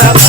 Oh,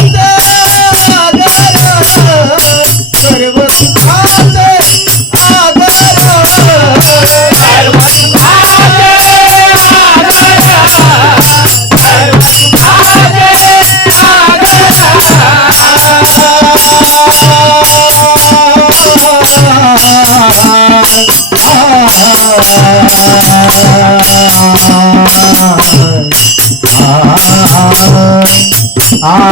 Ah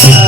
Oh,